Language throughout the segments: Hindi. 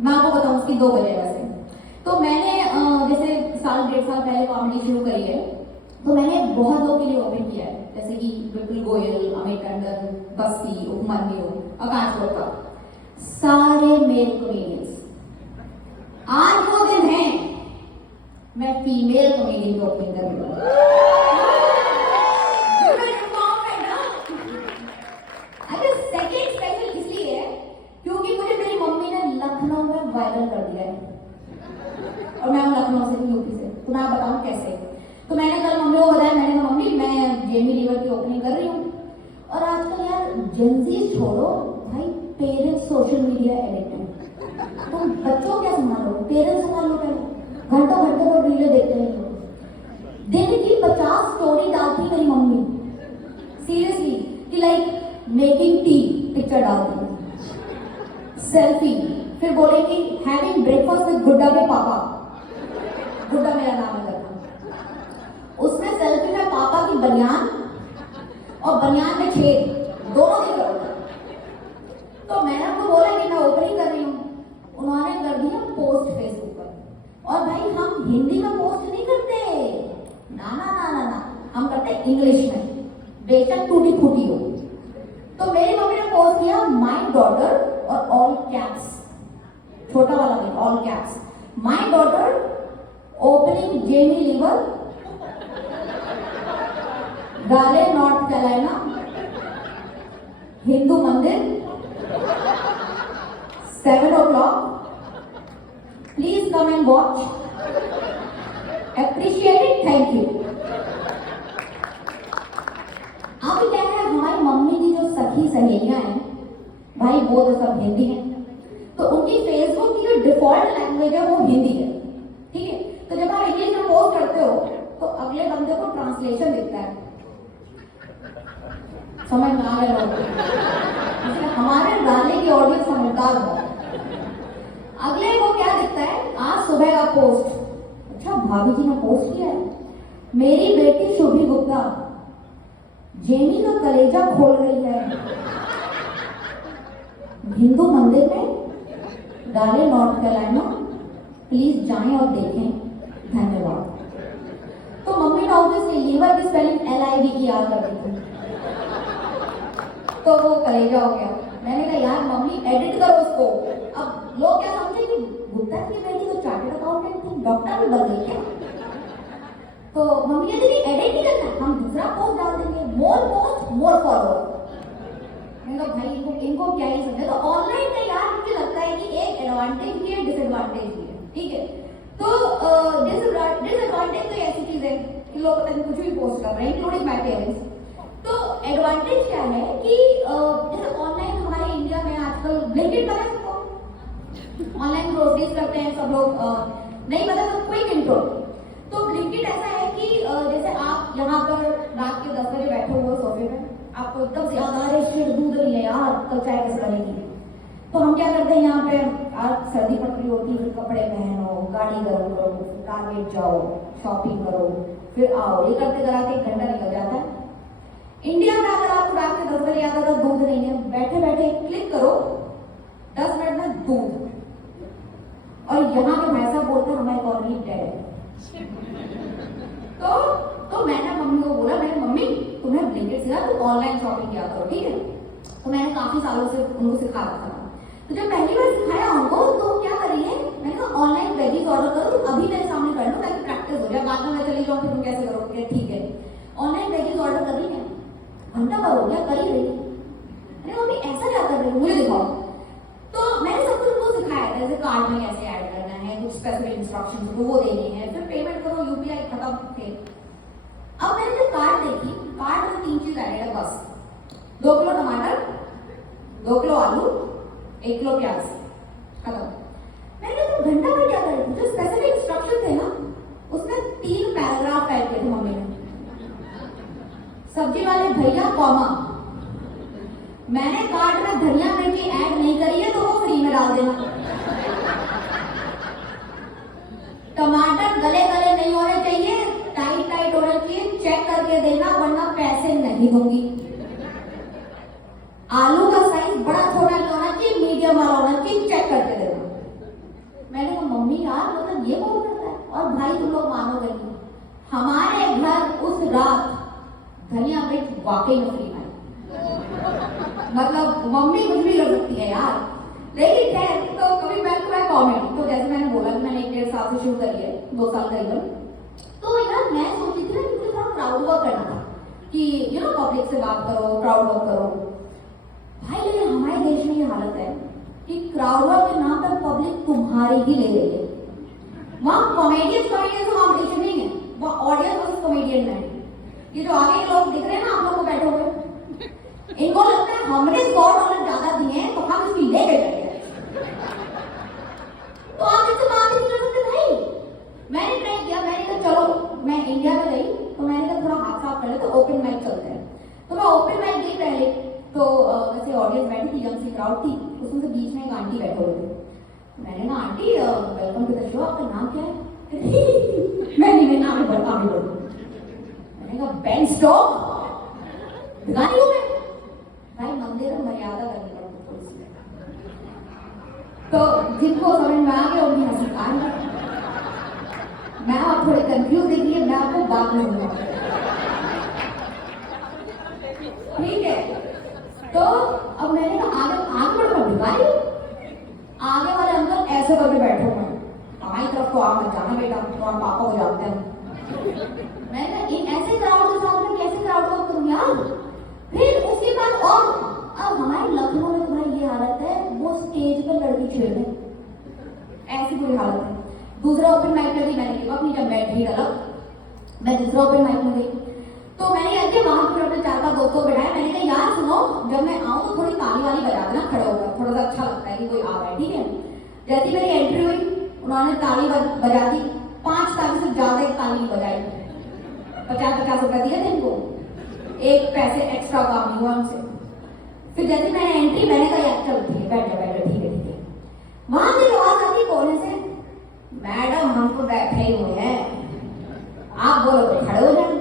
मैं आपको बताऊं उसकी दो वजह वैसे। तो मैंने जैसे साल डेढ़ साल पहले कॉमेडी शुरू करी है, तो मैंने बहुत लोगों के लिए ओपन किया है, जैसे कि विपुल गोयल, अमित टंडन, बस्ती, उपमन्यु, आकाश गुप्ता, सारे मेल कॉमेडियंस। आज वो दिन है मैं फीमेल कॉमेडियन को ओपन कर रही हूँ। अगर सेकंड स्पेशल इसलिए है क्योंकि मुझे मेरी मम्मी ने लखनऊ में वायरल कर दिया है, और मैं हूँ लखनऊ से, यूपी से। तो मैं बताऊँ कैसे। तो मैंने कल मम्मी को बताया, मैंने कहा मम्मी मैं जेमी लीवर की ओपनिंग कर रही हूँ। और आजकल यार जेंजी छोड़ो भाई, पेरेंट्स सोशल मीडिया एडिक्ट हैं। तुम बच्चों क्या संभालो, पेरेंट्स संभाल लो पहले। घंटों घंटों को रीलें देखते हैं लोग। दिन की 50 स्टोरी डालती मेरी मम्मी, सीरियसली, कि लाइक मेकिंग टी पिक्चर डालती, सेल्फी, फिर बोलेंगी हैविंग ब्रेकफास्ट विद गुड्डा के पापा। गुड्डा मेरा नाम है करना। उसमें सेल्फी में पापा की बनियान और बनियान में छेद, दोनों दिख रहे होते। तो मैंने उनको बोला कि मैं ओपनिंग कर रही हूँ, उन्होंने कर दिया पोस्ट फेसबुक पर। और भाई हम हिंदी में पोस्ट नहीं करते, ना ना ना ना ना, हम करते इंग्लिश में, बेशक टूटी फूटी हो। तो मेरी मम्मी ने पोस्ट किया माय डॉटर, और ऑल कैप्स, छोटा वाला नहीं, all caps, my daughter opening Jamie Lever, Raleigh North Carolina, Hindu mandir, 7 o'clock, please come and watch, appreciated, thank you. अब क्या है, हमारी मम्मी की जो सखी सहेलियां हैं भाई, वो तो सब हिंदी है, तो उनकी फेसबुक की जो डिफॉल्ट लैंग्वेज है वो हिंदी है, ठीक है। तो जब आप इंग्लिश में पोस्ट करते हो तो अगले बंदे को ट्रांसलेशन दिखता है, समझ में आ रहा है। हमारे राले की ऑडियंस समझदार हो, अगले को क्या दिखता है, आज सुबह का पोस्ट, अच्छा भाभी जी ने पोस्ट किया है, मेरी बेटी शुभी गुप्ता जेमी का कलेजा खोल रही है हिंदू मंदिर में, डाले नॉर्थ कैरोलिना, प्लीज जाएं और देखें, धन्यवाद। तो मम्मी ने ऑब्वियसली लीवर की स्पेलिंग LIV की याद कर दी थी, तो वो कलेजा हो गया। मैंने कहा यार मम्मी एडिट करो उसको। अब लोग क्या समझे कि गुप्ता की बेटी तो चार्टर्ड अकाउंटेंट थी, डॉक्टर भी बन गई क्या? तो मम्मी कहती नहीं एडिट नहीं करना, हम दूसरा पोस्ट डाल देंगे, मोर पोस्ट मोर फॉलोअर। मैंने कहा भाई इनको क्या ही समझे। तो ऑनलाइन में यार मुझे लगता है कि एक एडवांटेज भी है, डिसएडवांटेज भी है, ठीक है। तो डिसएडवांटेज तो ऐसी चीज है कि लोग पता नहीं कुछ भी पोस्ट कर रहे हैं, इंक्लूडिंग माय पेरेंट्स। तो एडवांटेज क्या है कि जैसे ऑनलाइन हमारे इंडिया में आजकल ब्लिंकिट पता है सबको, ऑनलाइन ग्रोसरीज करते हैं सब लोग, नहीं पता तो क्विक इंट्रो। तो ब्लिंकिट ऐसा है कि जैसे आप यहाँ पर रात के 10 बजे बैठे हुए सोफे में, आपको एकदम से याद आ रहा है दूध नहीं है यार, कल चाय कैसे बनेगी। तो हम क्या करते हैं, यहाँ पे आज सर्दी पड़ रही होती है, कपड़े पहनो, गाड़ी गर्म करो, टारगेट जाओ, शॉपिंग करो, फिर आओ, ये करते कराते 1 घंटा निकल जाता है। इंडिया में अगर आपको रात के 10 बजे याद आता दूध नहीं है, बैठे बैठे क्लिक करो, 10 मिनट में दूध। और यहाँ पे भाई साहब बोलते हैं हमारी इकोनॉमी डेड है। तो मैंने मम्मी को बोला, मैंने मम्मी तुम्हें ब्लिंकिट सिखा, तुम ऑनलाइन शॉपिंग किया करो, ठीक है। तो मैंने काफी सालों से उनको सिखा रखा था। तो जब पहली बार सिखाया उनको, तो क्या करिए, मैंने कहा ऑनलाइन वेजीज ऑर्डर करो, तुम अभी मेरे सामने कर लो ताकि प्रैक्टिस हो जाए, बाद में मैं चली जाऊँ फिर तुम कैसे करोगे, ठीक है। ऑनलाइन वेजीज ऑर्डर कर रही है, घंटा भर हो गया, कर ही रही। अरे मम्मी ऐसा क्या कर रही है, मुझे दिखाओ। तो मैंने सब कुछ उनको सिखाया था, जैसे कार्ड में कैसे ऐड करना है, कुछ स्पेसिफिक इंस्ट्रक्शंस को वो देने हैं, फिर पेमेंट करो, UPI खत्म थे। अब मैंने जब कार्ड देखी, कार्ड में 3 चीज ऐड है बस, 2 किलो टमाटर, 2 किलो आलू, 1 किलो प्याज, खत्म। मैंने कहा तुम घंटा में क्या कर रही थी, जो स्पेसिफिक इंस्ट्रक्शन थे ना उसमें 3 पैराग्राफ टाइप किए थे मम्मी ने। सब्जी वाले भैया कॉमा, मैंने कार्ड में धनिया मिर्ची ऐड नहीं करी है तो वो फ्री में डाल देना। टमाटर गले गले नहीं होने चाहिए, टाइट टाइट होने चाहिए, चेक करके देना वरना पैसे नहीं दूंगी। आलू का साइज बड़ा छोटा नहीं होना चाहिए, मीडियम वाला होना चाहिए, चेक करके देना। यार मतलब ये कौन करता है। और भाई तुम लोग मानोगे नहीं, हमारे घर उस रात धनिया मिर्च वाकई में फ्री में, मतलब मम्मी कुछ भी कर सकती है यार। लेकिन खैर, तो कभी बैक टू बैक कॉमेडी। तो जैसे मैंने बोला कि मैंने 1-1.5 साल से शुरू करी है, 2 साल करीबन। तो यार मैं सोची थी ना कि मुझे थोड़ा क्राउड वर्क करना था, कि पब्लिक से बात करो, क्राउड वर्क करो भाई। लेकिन हमारे देश में ये हालत है कि क्राउड वर्क के नाम पर पब्लिक तुम्हारी ही ले रही है। वहाँ कॉमेडियंस का कॉम्पिटिशन नहीं है, वहाँ ऑडियंस वर्सेस कॉमेडियन है। ये जो आगे के लोग दिख रहे हैं ना आप लोगों को बैठे हुए, इनको लगता है हमने $100 ज्यादा दिए हैं तो हम इसकी ले गए। तो आप इससे बात नहीं कर सकते भाई। मैंने ट्राई किया, मैंने कहा चलो मैं इंडिया में गई तो मैंने कहा थोड़ा हाथ साफ कर ले, तो ओपन माइक चलते हैं। तो मैं ओपन माइक गई पहले, तो वैसे ऑडियंस बैठी थी, यंग सी क्राउड थी, उसमें से बीच में एक आंटी बैठे हुए थे। मैंने कहा aunty welcome to the show, आपका नाम क्या है? मैंने नाम ही बोला। मैंने कहा बेन स्टोक, भिखारी हूँ मैं भाई, मंदिर में मर्यादा करनी पड़ती थोड़ी सी। तो जिनको समझ में आ गया उनकी हंसी आ गई। मैं आप थोड़े कंफ्यूज दिख रही है, मैं आपको बात नहीं दूंगा, ठीक है। तो अब मैंने कहा आगे बढ़कर भिखारी, आगे वाले अंकल ऐसे करके बैठे हुए हैं, हमारी तरफ तो आप मत जाना बेटा, तो हम पापा को जानते हैं। मैंने कहा ऐसे क्राउड के साथ में कैसे क्राउड वर्क करूँ यार। फिर उसके बाद और अब हमारे लखनऊ में तुम्हारी ये हालत है, वो स्टेज पर लड़की छेड़ रहे, ऐसी बुरी हालत है। दूसरा ओपन माइक में गई, मैंने कहा अपनी जब बैटरी अलग, मैं दूसरा ओपन माइक में गई तो मैंने ऐसे वहां पर अपने 4-5 दोस्तों को बैठाया। मैंने कहा यार सुनो, जब मैं आऊँ तो थोड़ी ताली वाली बजा देना खड़े होकर, थोड़ा सा अच्छा लगता है कि कोई आ रहा है, ठीक है। जैसे मेरी एंट्री हुई उन्होंने ताली बजा दी, 5 ताली से ज्यादा एक ताली बजाई, 50-50 रुपए दिए थे इनको, 1 पैसे एक्स्ट्रा काम नहीं हुआ उनसे। फिर जैसे मैंने एंट्री, मैंने कहा यार चलो ठीक है बैठ जाओ, ठीक है। वहां से आवाज आती कोने से, मैडम हम तो बैठे ही हुए हैं, आप बोलो तो खड़े हो जाए।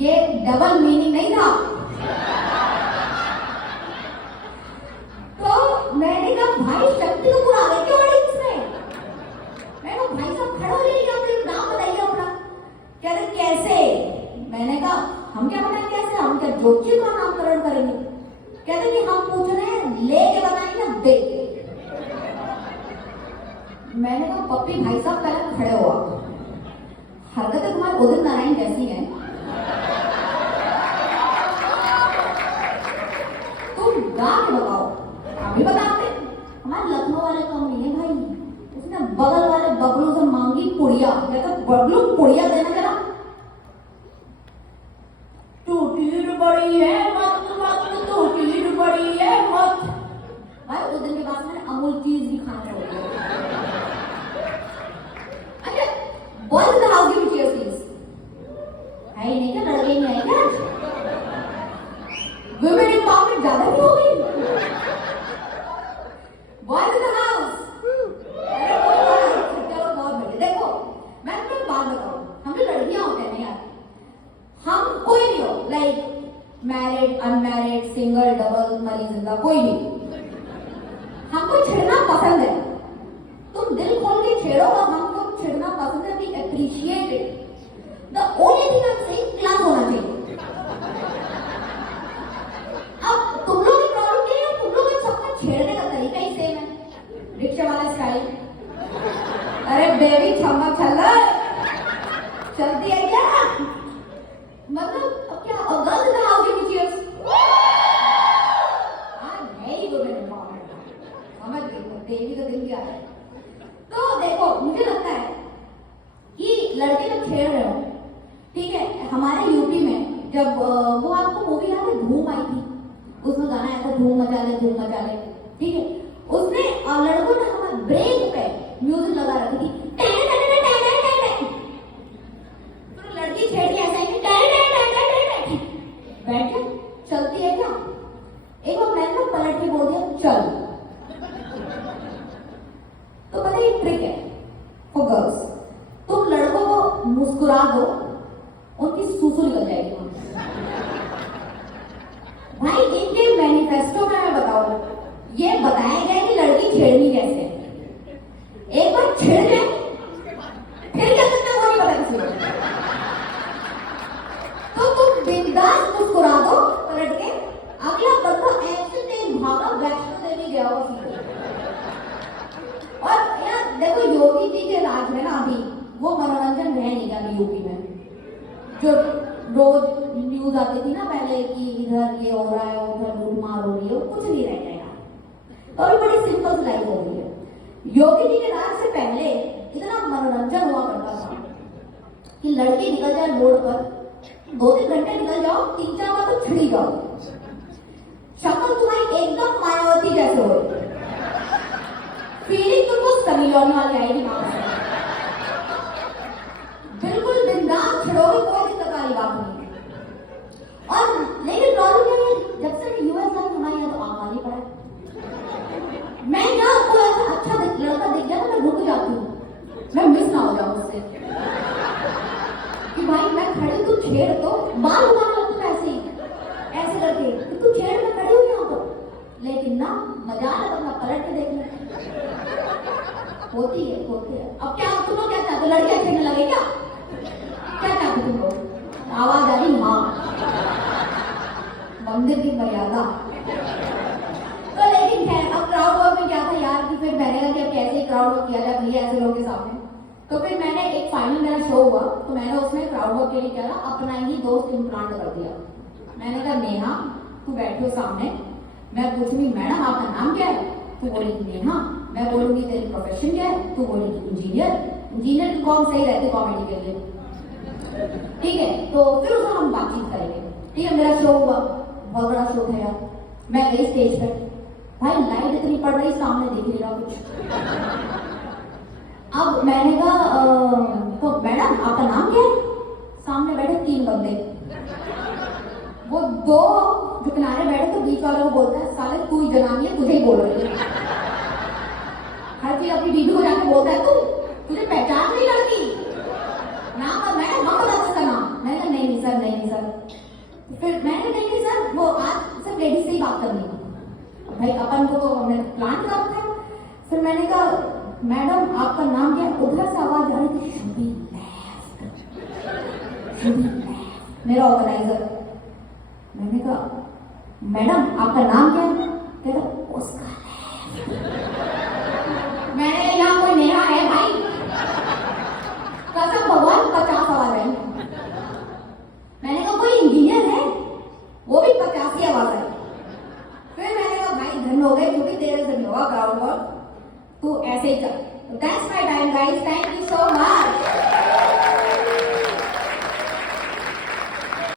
ये डबल मीनिंग नहीं था। तो मैंने कहा भाई शक्ति कपूर आ गई क्या ऑडियंस में? मैं कहा भाई साहब खड़े हो जाइए, अपने नाम बताइए अपना। कहते कैसे? मैंने कहा हम क्या बताएं कैसे, हम क्या जोशी का नामकरण करेंगे? कहते कि हम पूछ रहे हैं लेके बताएंगे ना दे। मैंने कहा पप्पी भाई साहब पहले खड़े हो, हरकतें तुम्हारे उदित नारायण जैसी हैं, तुम गा के बताओ, हम भी बताते। हमारे लखनऊ वाले कम नहीं है भाई, उसने बगल वाले बबलू से मांगी पुड़िया, कहता बबलू पुड़िया देना जरा, टूटीर बड़ी है मत मत, टूटीर बड़ी है मत। भाई उस दिन के बाद मैंने अमूल चीज भी खाना छोड़ दिया। अच्छा boys in the house give cheers please. है ही नहीं क्या, लड़के नहीं आए क्या? वुमेन एम्पावरमेंट ज्यादा भी हो गई। बॉयज इन द हाउस, चलो बहुत बढ़िया। देखो मैं तुम्हें एक बात बताऊं, हम जो लड़कियां होते हैं ना यार, हम कोई भी हो, like married, unmarried, single, double, मरी जिंदा, कोई भी, हमको छेड़ना पसंद है। तुम दिल खोल के छेड़ो और हमको छेड़ना पसंद है, we appreciate it. The only thing I am saying, class होना चाहिए। अब तुम लोग की प्रॉब्लम क्या है, तुम लोग का सबका छेड़ने का तरीका ही सेम है, रिक्शा वाला स्टाइल। अरे बेबी छम्मा छल्ला चलती है क्या? मतलब अब क्या girls in the house give cheers. Very good empowerment, समझ गई तो देवी का दिल क्या है। तो देखो मुझे लगता है कि लड़के जब छेड़ रहे हो, ठीक है, हमारे यूपी में जब वो आपको मूवी याद है धूम आई थी, उसमें गाना आया था धूम मचा ले, ठीक है, उसने लड़कों ने हमारे ब्रेक पे म्यूजिक लगा रखी थी, तो लड़की छेड़ के ऐसा है बैठ जा, चलती है क्या? एक बार मैंने तो पलट के बोल दिया चल। तो पता है ट्रिक है फॉर गर्ल्स, तुम लड़कों को मुस्कुरा दो, उनकी सूसू निकल जाएगी। भाई इनके मैनिफेस्टो में मैं बताऊं, ये बताया गया कि लड़की छेड़नी कैसे है। एक बार छेड़ गए फिर क्या करना वो नहीं पता किसी को। तो तुम बिंदास मुस्कुरा दो पलट के, अगला बंदा ऐसे तेज भागा वैष्णो देवी गया हो सीधे। और यार देखो योगी जी के राज में ना अभी वो मनोरंजन रह नहीं गया अभी यूपी में। जो रोज न्यूज आती थी ना पहले कि इधर ये हो रहा है उधर लूटमार हो रही है, वो कुछ नहीं रह गया। तो अभी बड़ी सिंपल लाइफ हो गई है। योगी जी के राज से पहले इतना मनोरंजन हुआ करता था कि लड़की निकल जाए रोड पर, 2-3 घंटे निकल जाओ, 3-4 बार तो छिड़ी जाओ, शक्ल तुम्हारी एकदम मायावती जैसे हो, फीलिंग तुमको समीलोन वाली आएगी वहां से, बिल्कुल बिंदास छिड़ोगे, कोई दिक्कत वाली बात नहीं है। और लेकिन प्रॉब्लम ये है जब से मैं यूएस आई हमारे यहाँ तो आगा नहीं पड़ा। मैं यहाँ कोई ऐसा अच्छा लड़का दिख गया तो मैं रुक जाती हूँ, मैं मिस ना हो जाऊँ उससे कि भाई मैं खड़ी तू छेड़, तो बाल उठाने लगता है ऐसे ही ऐसे करके कि तू छेड़, मैं खड़ी हूँ यहाँ तो। लेकिन ना मजा आ रहा, मैं पलट के देख ले। होती है। अब क्या तुम लोग क्या चाहते, लड़कियां छेड़ने लगे क्या चाहते तुम लोग? आवाज आ रही हाँ, मंदिर की मर्यादा। तो लेकिन खैर अब क्राउड वर्क में क्या था यार कि फिर मैंने कहा कि अब कैसे क्राउड वर्क किया जाए भैया ऐसे लोगों के सामने। तो फिर मैंने एक फाइनल मेरा शो हुआ तो मैंने उसमें क्राउड वर्क के लिए क्या अपना ही दोस्त इम्प्लांट कर दिया। मैंने कहा नेहा तू बैठो सामने, मैं पूछूंगी मैडम आपका नाम क्या है, तू बोलेगी नेहा, मैं बोलूंगी तेरी प्रोफेशन क्या है, तू बोलेगी इंजीनियर की कौन सही रहती कॉमेडी के लिए, ठीक है। तो फिर उसमें हम बातचीत करेंगे, ठीक है। मेरा शो हुआ, बहुत बड़ा शो था यार। मैं गई स्टेज पर, भाई लाइट इतनी पड़ रही सामने दिख नहीं रहा कुछ। अब मैंने कहा तो मैडम आपका नाम क्या है? सामने बैठे 3 बंदे, वो 2 जो किनारे बैठे तो बीच वाले को बोलता है साले तू ही जनानी है, तुझे ही बोल रही है। हर चीज अपनी बीबी को जाके बोलता है तू, तुझे पहचान नहीं लड़की नाम पर। मैडम हम बता इसका नाम। मैंने कहा नहीं सर। फिर मैंने नहीं सर वो आज सिर्फ लेडीज से ही बात करनी है भाई, अपन को तो हमने प्लान कर रखा है। फिर मैंने कहा मैडम आपका नाम क्या है? उधर से आवाज आ रही थी शुभी लेफ्ट, मेरा ऑर्गेनाइजर। मैंने कहा मैडम आपका नाम क्या है? कह रहा उसका मैंने यहाँ कोई नेहा है भाई, कसम भगवान 50 आवाज आई। मैंने कहा कोई इंजीनियर है? वो भी 85 आवाज आई। फिर मैंने कहा भाई धन हो गए क्योंकि तेरे से नहीं होगा क्राउड वर्क, तू ऐसे ही चल। Thanks my time guys, thank you so much.